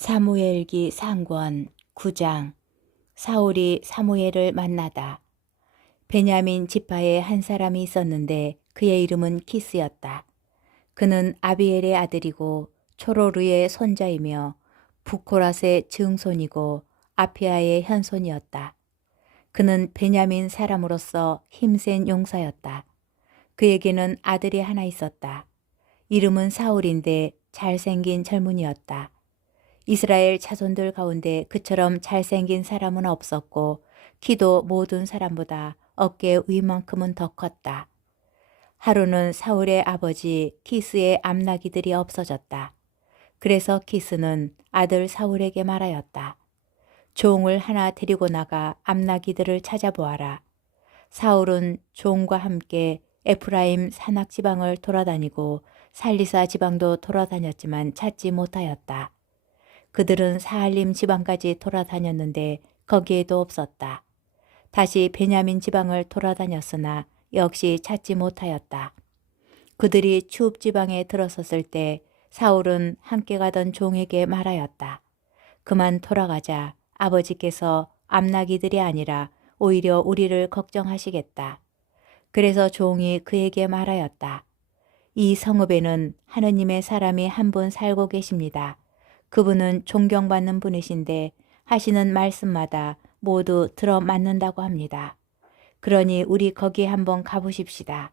사무엘기 상권 9장. 사울이 사무엘을 만나다. 베냐민 지파에 한 사람이 있었는데 그의 이름은 키스였다. 그는 아비엘의 아들이고 초로르의 손자이며 부코랏의 증손이고 아피아의 현손이었다. 그는 베냐민 사람으로서 힘센 용사였다. 그에게는 아들이 하나 있었다. 이름은 사울인데 잘생긴 젊은이였다. 이스라엘 자손들 가운데 그처럼 잘생긴 사람은 없었고 키도 모든 사람보다 어깨 위만큼은 더 컸다. 하루는 사울의 아버지 키스의 암나기들이 없어졌다. 그래서 키스는 아들 사울에게 말하였다. 종을 하나 데리고 나가 암나기들을 찾아보아라. 사울은 종과 함께 에프라임 산악 지방을 돌아다니고 살리사 지방도 돌아다녔지만 찾지 못하였다. 그들은 사할림 지방까지 돌아다녔는데 거기에도 없었다. 다시 베냐민 지방을 돌아다녔으나 역시 찾지 못하였다. 그들이 추업 지방에 들어섰을 때 사울은 함께 가던 종에게 말하였다. 그만 돌아가자. 아버지께서 암나기들이 아니라 오히려 우리를 걱정하시겠다. 그래서 종이 그에게 말하였다. 이 성읍에는 하느님의 사람이 한 분 살고 계십니다. 그분은 존경받는 분이신데 하시는 말씀마다 모두 들어맞는다고 합니다. 그러니 우리 거기 한번 가보십시다.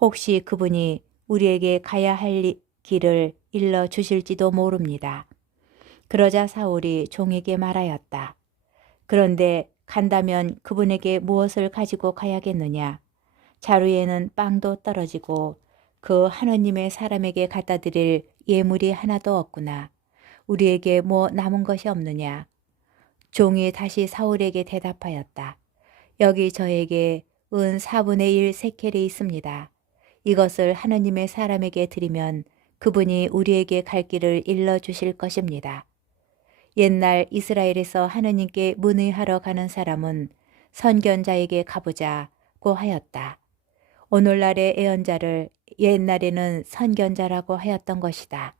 혹시 그분이 우리에게 가야 할 길을 일러 주실지도 모릅니다. 그러자 사울이 종에게 말하였다. 그런데 간다면 그분에게 무엇을 가지고 가야겠느냐? 자루에는 빵도 떨어지고 그 하느님의 사람에게 갖다 드릴 예물이 하나도 없구나. 우리에게 뭐 남은 것이 없느냐? 종이 다시 사울에게 대답하였다. 여기 저에게 은 4분의 1 세켈이 있습니다. 이것을 하느님의 사람에게 드리면 그분이 우리에게 갈 길을 일러 주실 것입니다. 옛날 이스라엘에서 하느님께 문의하러 가는 사람은 선견자에게 가보자고 하였다. 오늘날의 예언자를 옛날에는 선견자라고 하였던 것이다.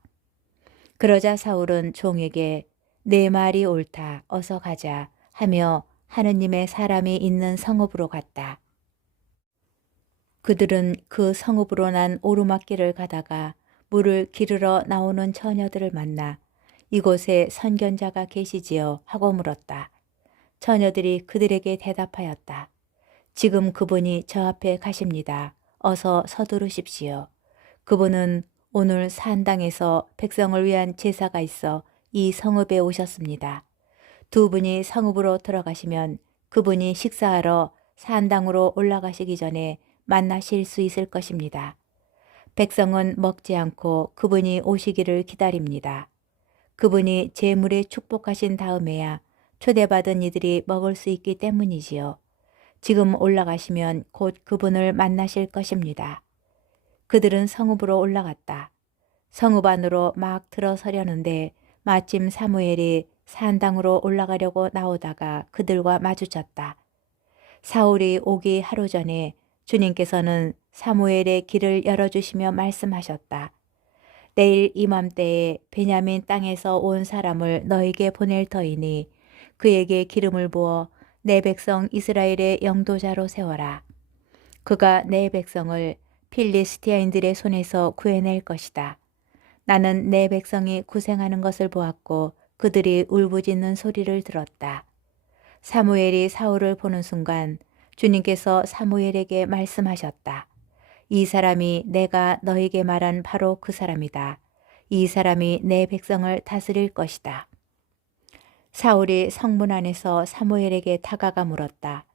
그러자 사울은 종에게 내 말이 옳다. 어서 가자 하며 하느님의 사람이 있는 성읍으로 갔다. 그들은 그 성읍으로 난 오르막길을 가다가 물을 기르러 나오는 처녀들을 만나 이곳에 선견자가 계시지요? 하고 물었다. 처녀들이 그들에게 대답하였다. 지금 그분이 저 앞에 가십니다. 어서 서두르십시오. 그분은 오늘 산당에서 백성을 위한 제사가 있어 이 성읍에 오셨습니다. 두 분이 성읍으로 들어가시면 그분이 식사하러 산당으로 올라가시기 전에 만나실 수 있을 것입니다. 백성은 먹지 않고 그분이 오시기를 기다립니다. 그분이 제물에 축복하신 다음에야 초대받은 이들이 먹을 수 있기 때문이지요. 지금 올라가시면 곧 그분을 만나실 것입니다. 그들은 성읍으로 올라갔다. 성읍 안으로 막 들어서려는데 마침 사무엘이 산당으로 올라가려고 나오다가 그들과 마주쳤다. 사울이 오기 하루 전에 주님께서는 사무엘의 길을 열어주시며 말씀하셨다. 내일 이맘때에 베냐민 땅에서 온 사람을 너에게 보낼 터이니 그에게 기름을 부어 내 백성 이스라엘의 영도자로 세워라. 그가 내 백성을 필리스티아인들의 손에서 구해낼 것이다. 나는 내 백성이 고생하는 것을 보았고 그들이 울부짖는 소리를 들었다. 사무엘이 사울을 보는 순간 주님께서 사무엘에게 말씀하셨다. 이 사람이 내가 너에게 말한 바로 그 사람이다. 이 사람이 내 백성을 다스릴 것이다. 사울이 성문 안에서 사무엘에게 다가가 물었다.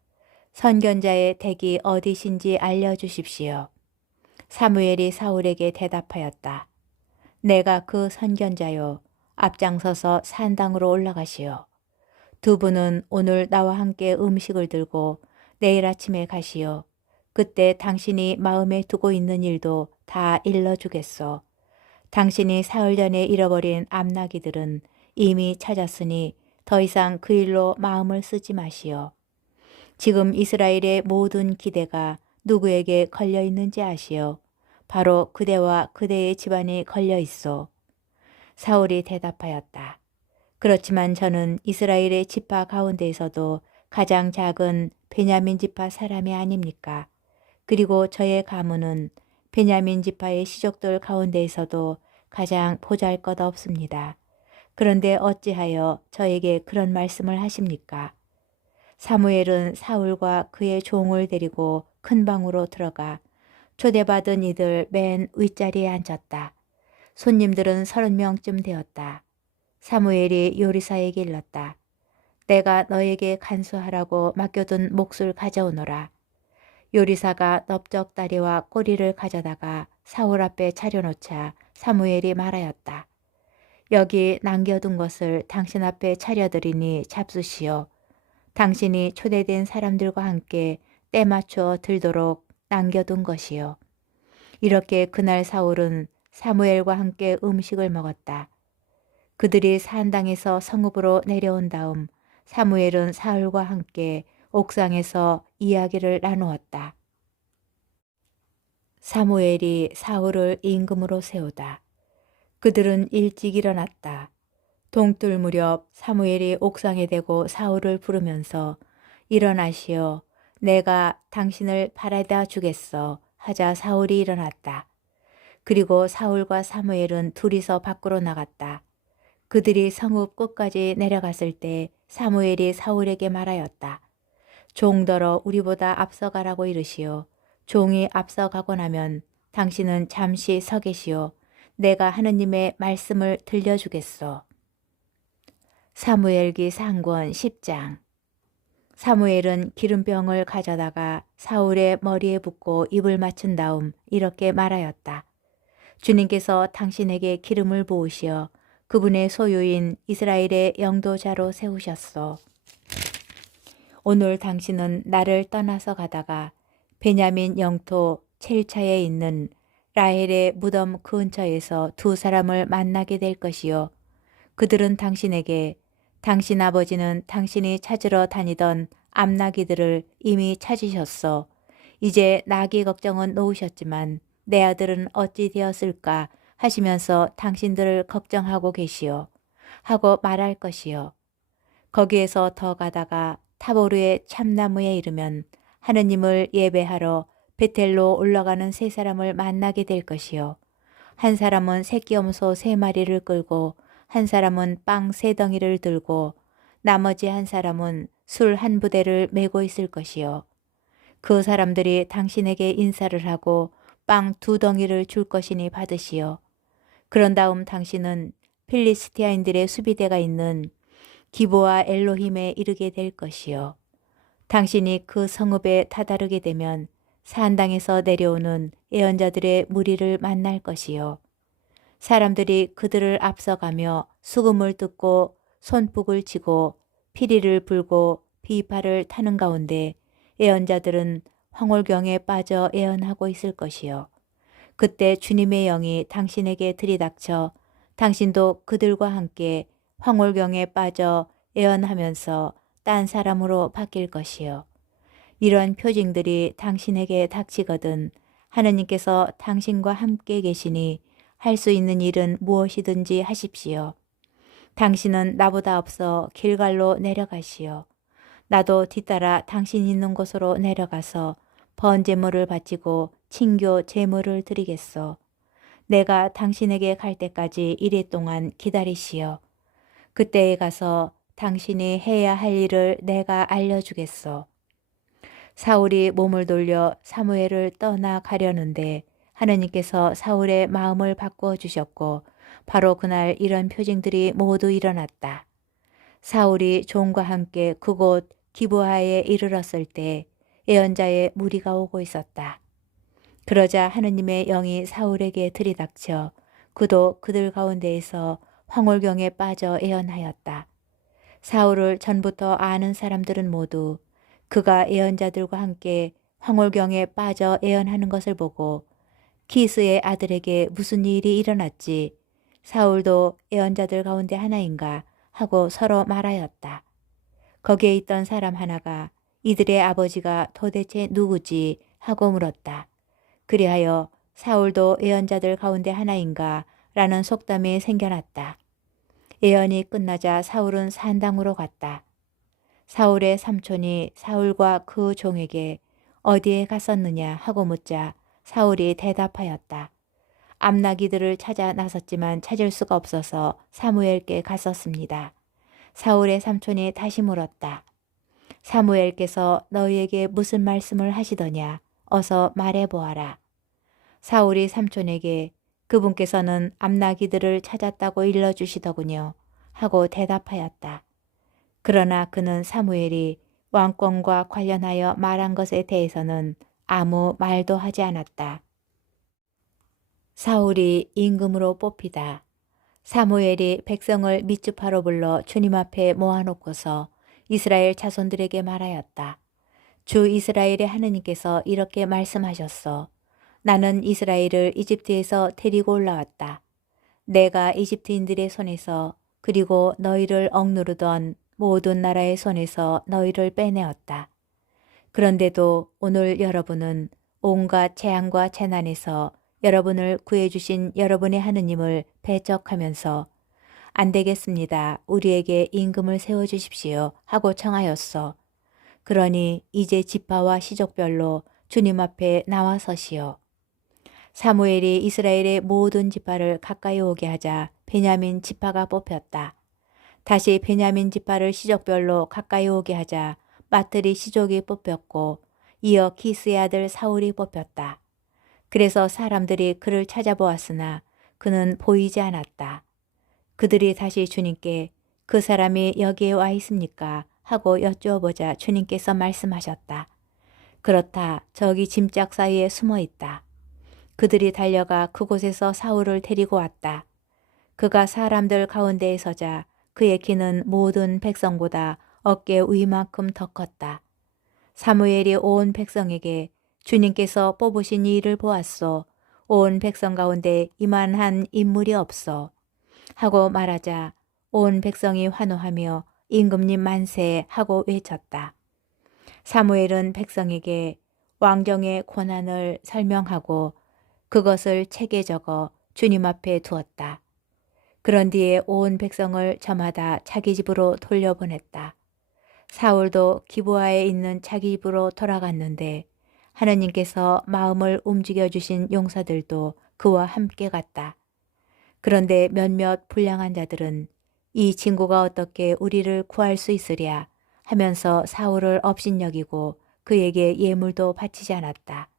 선견자의 댁이 어디신지 알려주십시오. 사무엘이 사울에게 대답하였다. 내가 그 선견자요. 앞장서서 산당으로 올라가시오. 두 분은 오늘 나와 함께 음식을 들고 내일 아침에 가시오. 그때 당신이 마음에 두고 있는 일도 다 일러주겠소. 당신이 사흘 전에 잃어버린 암나기들은 이미 찾았으니 더 이상 그 일로 마음을 쓰지 마시오. 지금 이스라엘의 모든 기대가 누구에게 걸려 있는지 아시오? 바로 그대와 그대의 집안이 걸려 있소. 사울이 대답하였다. 그렇지만 저는 이스라엘의 지파 가운데에서도 가장 작은 베냐민 지파 사람이 아닙니까? 그리고 저의 가문은 베냐민 지파의 시족들 가운데에서도 가장 보잘것없습니다. 그런데 어찌하여 저에게 그런 말씀을 하십니까? 사무엘은 사울과 그의 종을 데리고 큰 방으로 들어가 초대받은 이들 맨 윗자리에 앉았다. 손님들은 30명쯤 되었다. 사무엘이 요리사에게 일렀다. 내가 너에게 간수하라고 맡겨둔 몫을 가져오너라. 요리사가 넓적다리와 꼬리를 가져다가 사울 앞에 차려놓자 사무엘이 말하였다. 여기 남겨둔 것을 당신 앞에 차려드리니 잡수시오. 당신이 초대된 사람들과 함께 때 맞춰 들도록 남겨둔 것이요. 이렇게 그날 사울은 사무엘과 함께 음식을 먹었다. 그들이 산당에서 성읍으로 내려온 다음 사무엘은 사울과 함께 옥상에서 이야기를 나누었다. 사무엘이 사울을 임금으로 세우다. 그들은 일찍 일어났다. 동틀 무렵 사무엘이 옥상에 대고 사울을 부르면서 일어나시오. 내가 당신을 바라다 주겠어 하자 사울이 일어났다. 그리고 사울과 사무엘은 둘이서 밖으로 나갔다. 그들이 성읍 끝까지 내려갔을 때 사무엘이 사울에게 말하였다. 종더러 우리보다 앞서가라고 이르시오. 종이 앞서가고 나면 당신은 잠시 서 계시오. 내가 하느님의 말씀을 들려주겠소. 사무엘기 상권 10장. 사무엘은 기름병을 가져다가 사울의 머리에 붓고 입을 맞춘 다음 이렇게 말하였다. 주님께서 당신에게 기름을 부으시어 그분의 소유인 이스라엘의 영도자로 세우셨소. 오늘 당신은 나를 떠나서 가다가 베냐민 영토 첼차에 있는 라헬의 무덤 근처에서 두 사람을 만나게 될 것이요. 그들은 당신에게 당신 아버지는 당신이 찾으러 다니던 암나기들을 이미 찾으셨소. 이제 나귀 걱정은 놓으셨지만 내 아들은 어찌 되었을까 하시면서 당신들을 걱정하고 계시오. 하고 말할 것이요. 거기에서 더 가다가 타보르의 참나무에 이르면 하느님을 예배하러 베텔로 올라가는 세 사람을 만나게 될 것이요. 한 사람은 새끼염소 3마리를 끌고 한 사람은 빵 3덩이를 들고 나머지 한 사람은 술 1부대를 메고 있을 것이요. 그 사람들이 당신에게 인사를 하고 빵 2덩이를 줄 것이니 받으시오. 그런 다음 당신은 필리스티아인들의 수비대가 있는 기브와 엘로힘에 이르게 될 것이요. 당신이 그 성읍에 다다르게 되면 산당에서 내려오는 예언자들의 무리를 만날 것이요. 사람들이 그들을 앞서가며 수금을 뜯고 손뼉을 치고 피리를 불고 비파를 타는 가운데 예언자들은 황홀경에 빠져 예언하고 있을 것이요. 그때 주님의 영이 당신에게 들이닥쳐 당신도 그들과 함께 황홀경에 빠져 예언하면서 딴 사람으로 바뀔 것이요. 이런 표징들이 당신에게 닥치거든 하느님께서 당신과 함께 계시니 할 수 있는 일은 무엇이든지 하십시오. 당신은 나보다 앞서 길갈로 내려가시오. 나도 뒤따라 당신 있는 곳으로 내려가서 번제물을 바치고 친교 제물을 드리겠소. 내가 당신에게 갈 때까지 이래 동안 기다리시오. 그때에 가서 당신이 해야 할 일을 내가 알려주겠소. 사울이 몸을 돌려 사무엘을 떠나 가려는데 하느님께서 사울의 마음을 바꾸어 주셨고 바로 그날 이런 표징들이 모두 일어났다. 사울이 종과 함께 그곳 기브아에 이르렀을 때 예언자의 무리가 오고 있었다. 그러자 하느님의 영이 사울에게 들이닥쳐 그도 그들 가운데에서 황홀경에 빠져 예언하였다. 사울을 전부터 아는 사람들은 모두 그가 예언자들과 함께 황홀경에 빠져 예언하는 것을 보고 키스의 아들에게 무슨 일이 일어났지? 사울도 예언자들 가운데 하나인가? 하고 서로 말하였다. 거기에 있던 사람 하나가 이들의 아버지가 도대체 누구지? 하고 물었다. 그리하여 사울도 예언자들 가운데 하나인가? 라는 속담이 생겨났다. 예언이 끝나자 사울은 산당으로 갔다. 사울의 삼촌이 사울과 그 종에게 어디에 갔었느냐 하고 묻자 사울이 대답하였다. 암나기들을 찾아 나섰지만 찾을 수가 없어서 사무엘께 갔었습니다. 사울의 삼촌이 다시 물었다. 사무엘께서 너희에게 무슨 말씀을 하시더냐? 어서 말해보아라. 사울이 삼촌에게 그분께서는 암나기들을 찾았다고 일러주시더군요. 하고 대답하였다. 그러나 그는 사무엘이 왕권과 관련하여 말한 것에 대해서는 아무 말도 하지 않았다. 사울이 임금으로 뽑히다. 사무엘이 백성을 미츠파로 불러 주님 앞에 모아놓고서 이스라엘 자손들에게 말하였다. 주 이스라엘의 하느님께서 이렇게 말씀하셨어. 나는 이스라엘을 이집트에서 데리고 올라왔다. 내가 이집트인들의 손에서 그리고 너희를 억누르던 모든 나라의 손에서 너희를 빼내었다. 그런데도 오늘 여러분은 온갖 재앙과 재난에서 여러분을 구해주신 여러분의 하느님을 배척하면서 안 되겠습니다. 우리에게 임금을 세워주십시오. 하고 청하였어. 그러니 이제 지파와 시족별로 주님 앞에 나와서시오. 사무엘이 이스라엘의 모든 지파를 가까이 오게 하자 베냐민 지파가 뽑혔다. 다시 베냐민 지파를 시족별로 가까이 오게 하자 마트리 시족이 뽑혔고 이어 키스의 아들 사울이 뽑혔다. 그래서 사람들이 그를 찾아보았으나 그는 보이지 않았다. 그들이 다시 주님께 그 사람이 여기에 와 있습니까? 하고 여쭈어보자 주님께서 말씀하셨다. 그렇다. 저기 짐짝 사이에 숨어 있다. 그들이 달려가 그곳에서 사울을 데리고 왔다. 그가 사람들 가운데에 서자 그의 키는 모든 백성보다 어깨 위만큼 더 컸다. 사무엘이 온 백성에게 주님께서 뽑으신 이 일을 보았소. 온 백성 가운데 이만한 인물이 없어. 하고 말하자 온 백성이 환호하며 임금님 만세 하고 외쳤다. 사무엘은 백성에게 왕정의 권한을 설명하고 그것을 책에 적어 주님 앞에 두었다. 그런 뒤에 온 백성을 저마다 자기 집으로 돌려보냈다. 사울도 기브아에 있는 자기 집으로 돌아갔는데 하느님께서 마음을 움직여 주신 용사들도 그와 함께 갔다. 그런데 몇몇 불량한 자들은 이 친구가 어떻게 우리를 구할 수 있으랴 하면서 사울을 업신여기고 그에게 예물도 바치지 않았다.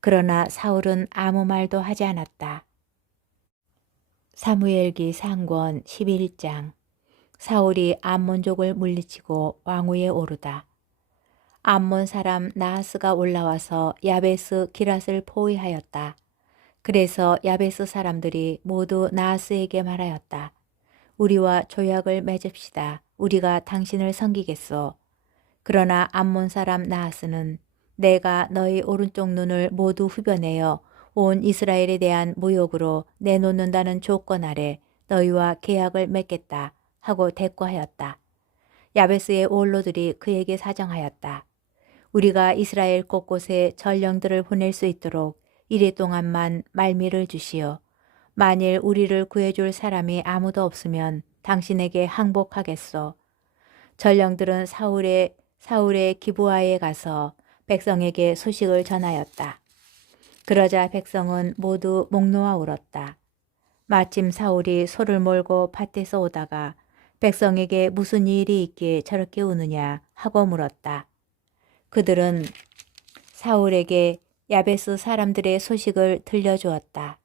그러나 사울은 아무 말도 하지 않았다. 사무엘기 상권 11장. 사울이 암몬족을 물리치고 왕위에 오르다. 암몬 사람 나하스가 올라와서 야베스 기랏을 포위하였다. 그래서 야베스 사람들이 모두 나하스에게 말하였다. 우리와 조약을 맺읍시다. 우리가 당신을 섬기겠소. 그러나 암몬 사람 나하스는 내가 너희 오른쪽 눈을 모두 후벼내어 온 이스라엘에 대한 모욕으로 내놓는다는 조건 아래 너희와 계약을 맺겠다 하고 대꾸하였다. 야베스의 원로들이 그에게 사정하였다. 우리가 이스라엘 곳곳에 전령들을 보낼 수 있도록 이래 동안만 말미를 주시오. 만일 우리를 구해줄 사람이 아무도 없으면 당신에게 항복하겠소. 전령들은 사울의 기브아에 가서 백성에게 소식을 전하였다. 그러자 백성은 모두 목 놓아 울었다. 마침 사울이 소를 몰고 밭에서 오다가 백성에게 무슨 일이 있기에 저렇게 우느냐 하고 물었다. 그들은 사울에게 야베스 사람들의 소식을 들려주었다.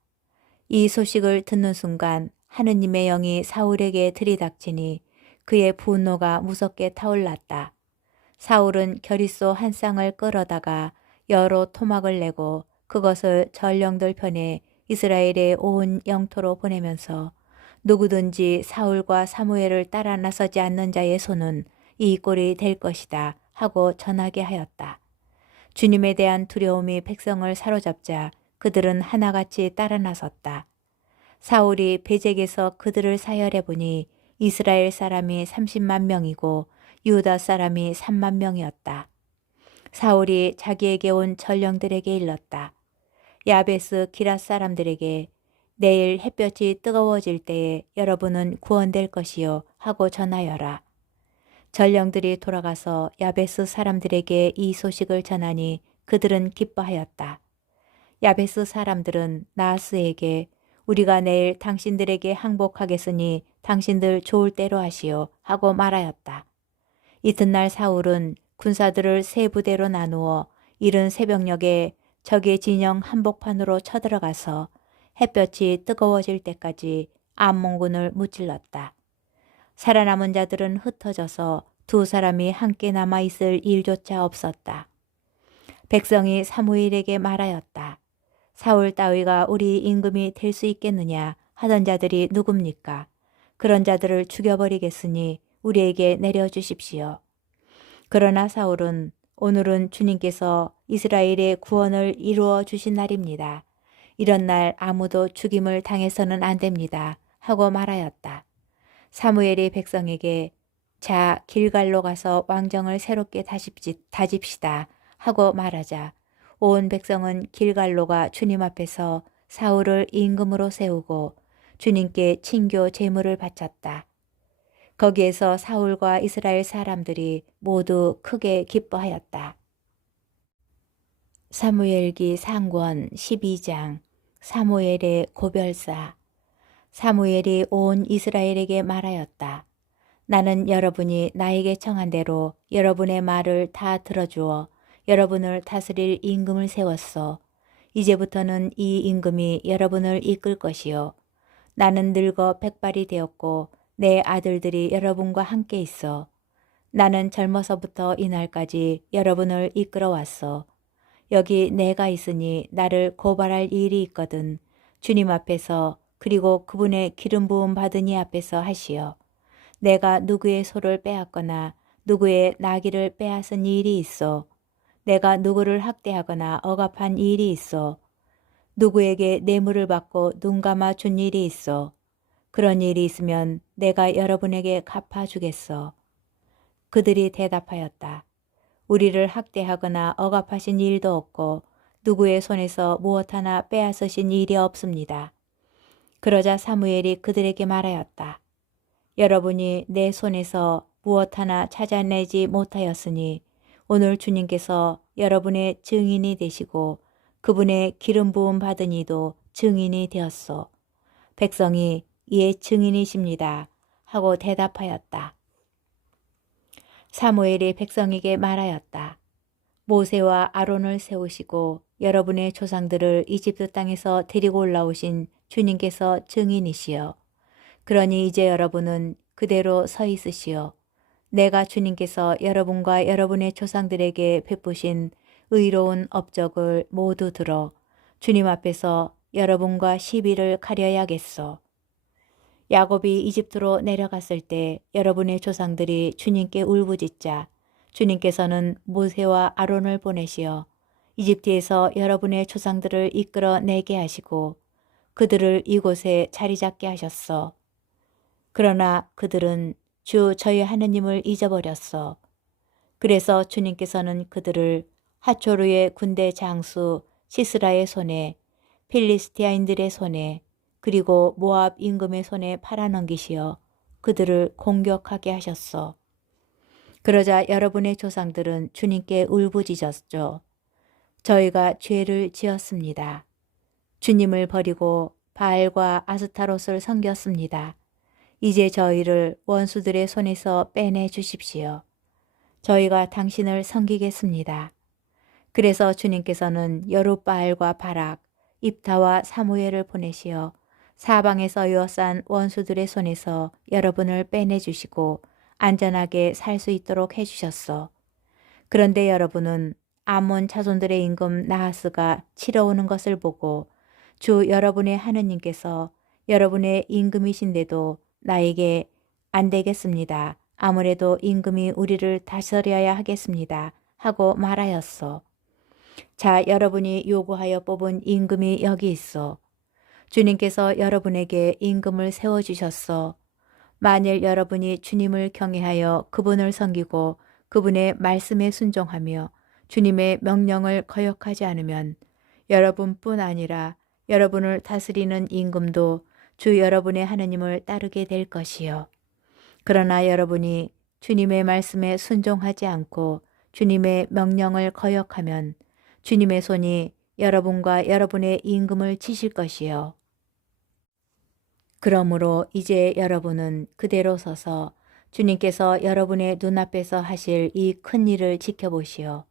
이 소식을 듣는 순간 하느님의 영이 사울에게 들이닥치니 그의 분노가 무섭게 타올랐다. 사울은 결의소 한 쌍을 끌어다가 여러 토막을 내고 그것을 전령들 편에 이스라엘의 온 영토로 보내면서 누구든지 사울과 사무엘을 따라 나서지 않는 자의 손은 이 꼴이 될 것이다 하고 전하게 하였다. 주님에 대한 두려움이 백성을 사로잡자 그들은 하나같이 따라 나섰다. 사울이 베잭에서 그들을 사열해 보니 이스라엘 사람이 30만 명이고 유다 사람이 3만 명이었다. 사울이 자기에게 온 전령들에게 일렀다. 야베스 기랏 사람들에게 내일 햇볕이 뜨거워질 때에 여러분은 구원될 것이요 하고 전하여라. 전령들이 돌아가서 야베스 사람들에게 이 소식을 전하니 그들은 기뻐하였다. 야베스 사람들은 나하스에게 우리가 내일 당신들에게 항복하겠으니 당신들 좋을 대로 하시오 하고 말하였다. 이튿날 사울은 군사들을 세 부대로 나누어 이른 새벽녘에 적의 진영 한복판으로 쳐들어가서 햇볕이 뜨거워질 때까지 암몬군을 무찔렀다. 살아남은 자들은 흩어져서 두 사람이 함께 남아있을 일조차 없었다. 백성이 사무엘에게 말하였다. 사울 따위가 우리 임금이 될 수 있겠느냐 하던 자들이 누굽니까? 그런 자들을 죽여버리겠으니 우리에게 내려주십시오. 그러나 사울은 오늘은 주님께서 이스라엘의 구원을 이루어 주신 날입니다. 이런 날 아무도 죽임을 당해서는 안 됩니다. 하고 말하였다. 사무엘이 백성에게 자 길갈로 가서 왕정을 새롭게 다집시다 하고 말하자 온 백성은 길갈로가 주님 앞에서 사울을 임금으로 세우고 주님께 친교 제물을 바쳤다. 거기에서 사울과 이스라엘 사람들이 모두 크게 기뻐하였다. 사무엘기 상권 12장 사무엘의 고별사. 사무엘이 온 이스라엘에게 말하였다. 나는 여러분이 나에게 청한 대로 여러분의 말을 다 들어주어 여러분을 다스릴 임금을 세웠소. 이제부터는 이 임금이 여러분을 이끌 것이요. 나는 늙어 백발이 되었고 내 아들들이 여러분과 함께 있어. 나는 젊어서부터 이날까지 여러분을 이끌어 왔어. 여기 내가 있으니 나를 고발할 일이 있거든 주님 앞에서 그리고 그분의 기름 부음 받은 이 앞에서 하시오. 내가 누구의 소를 빼앗거나 누구의 나귀를 빼앗은 일이 있어. 내가 누구를 학대하거나 억압한 일이 있어. 누구에게 뇌물을 받고 눈 감아 준 일이 있어. 그런 일이 있으면 내가 여러분에게 갚아주겠어. 그들이 대답하였다. 우리를 학대하거나 억압하신 일도 없고 누구의 손에서 무엇 하나 빼앗으신 일이 없습니다. 그러자 사무엘이 그들에게 말하였다. 여러분이 내 손에서 무엇 하나 찾아내지 못하였으니 오늘 주님께서 여러분의 증인이 되시고 그분의 기름 부음 받은 이도 증인이 되었소. 백성이 이에 증인이십니다 하고 대답하였다. 사무엘이 백성에게 말하였다. 모세와 아론을 세우시고 여러분의 조상들을 이집트 땅에서 데리고 올라오신 주님께서 증인이시여. 그러니 이제 여러분은 그대로 서 있으시오. 내가 주님께서 여러분과 여러분의 조상들에게 베푸신 의로운 업적을 모두 들어 주님 앞에서 여러분과 시비를 가려야겠소. 야곱이 이집트로 내려갔을 때 여러분의 조상들이 주님께 울부짖자 주님께서는 모세와 아론을 보내시어 이집트에서 여러분의 조상들을 이끌어 내게 하시고 그들을 이곳에 자리 잡게 하셨어. 그러나 그들은 주 저희 하느님을 잊어버렸어. 그래서 주님께서는 그들을 하초르의 군대 장수 시스라의 손에 필리스티아인들의 손에 그리고 모압 임금의 손에 팔아넘기시어 그들을 공격하게 하셨어. 그러자 여러분의 조상들은 주님께 울부짖었죠. 저희가 죄를 지었습니다. 주님을 버리고 바알과 아스타롯을 섬겼습니다. 이제 저희를 원수들의 손에서 빼내 주십시오. 저희가 당신을 섬기겠습니다. 그래서 주님께서는 여룻바알과 바락, 입다와 사무엘을 보내시어 사방에서 에워싼 원수들의 손에서 여러분을 빼내주시고 안전하게 살 수 있도록 해주셨어. 그런데 여러분은 아몬 자손들의 임금 나하스가 치러 오는 것을 보고 주 여러분의 하느님께서 여러분의 임금이신데도 나에게 안 되겠습니다. 아무래도 임금이 우리를 다스려야 하겠습니다. 하고 말하였어. 자, 여러분이 요구하여 뽑은 임금이 여기 있어. 주님께서 여러분에게 임금을 세워주셨어. 만일 여러분이 주님을 경외하여 그분을 섬기고 그분의 말씀에 순종하며 주님의 명령을 거역하지 않으면 여러분뿐 아니라 여러분을 다스리는 임금도 주 여러분의 하느님을 따르게 될 것이요. 그러나 여러분이 주님의 말씀에 순종하지 않고 주님의 명령을 거역하면 주님의 손이 여러분과 여러분의 임금을 치실 것이요. 그러므로 이제 여러분은 그대로 서서 주님께서 여러분의 눈앞에서 하실 이 큰 일을 지켜보시오.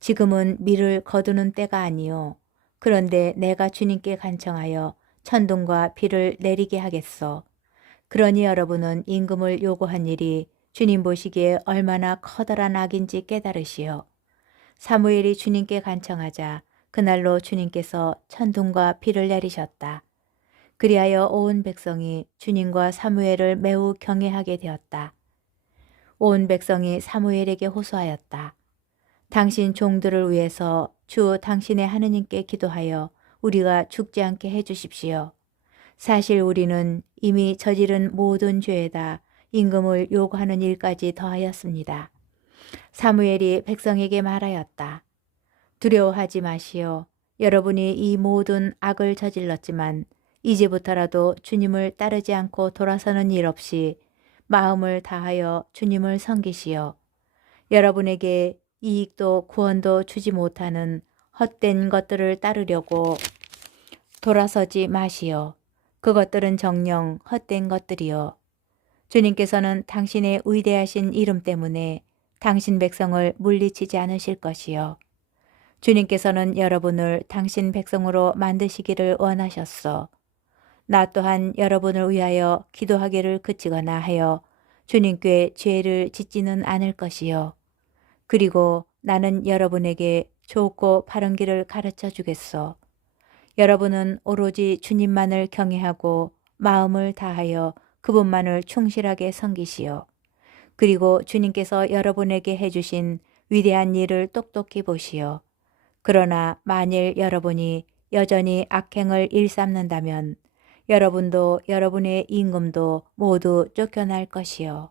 지금은 밀을 거두는 때가 아니요. 그런데 내가 주님께 간청하여 천둥과 비를 내리게 하겠소. 그러니 여러분은 임금을 요구한 일이 주님 보시기에 얼마나 커다란 악인지 깨달으시오. 사무엘이 주님께 간청하자 그날로 주님께서 천둥과 비를 내리셨다. 그리하여 온 백성이 주님과 사무엘을 매우 경외하게 되었다. 온 백성이 사무엘에게 호소하였다. 당신 종들을 위해서 주 당신의 하느님께 기도하여 우리가 죽지 않게 해주십시오. 사실 우리는 이미 저지른 모든 죄에다 임금을 요구하는 일까지 더하였습니다. 사무엘이 백성에게 말하였다. 두려워하지 마시오. 여러분이 이 모든 악을 저질렀지만 이제부터라도 주님을 따르지 않고 돌아서는 일 없이 마음을 다하여 주님을 섬기시오. 여러분에게 이익도 구원도 주지 못하는 헛된 것들을 따르려고 돌아서지 마시오. 그것들은 정녕 헛된 것들이요. 주님께서는 당신의 위대하신 이름 때문에 당신 백성을 물리치지 않으실 것이요. 주님께서는 여러분을 당신 백성으로 만드시기를 원하셨소. 나 또한 여러분을 위하여 기도하기를 그치거나 하여 주님께 죄를 짓지는 않을 것이요. 그리고 나는 여러분에게 좋고 바른 길을 가르쳐 주겠소. 여러분은 오로지 주님만을 경외하고 마음을 다하여 그분만을 충실하게 섬기시오. 그리고 주님께서 여러분에게 해주신 위대한 일을 똑똑히 보시오. 그러나 만일 여러분이 여전히 악행을 일삼는다면 여러분도 여러분의 임금도 모두 쫓겨날 것이요.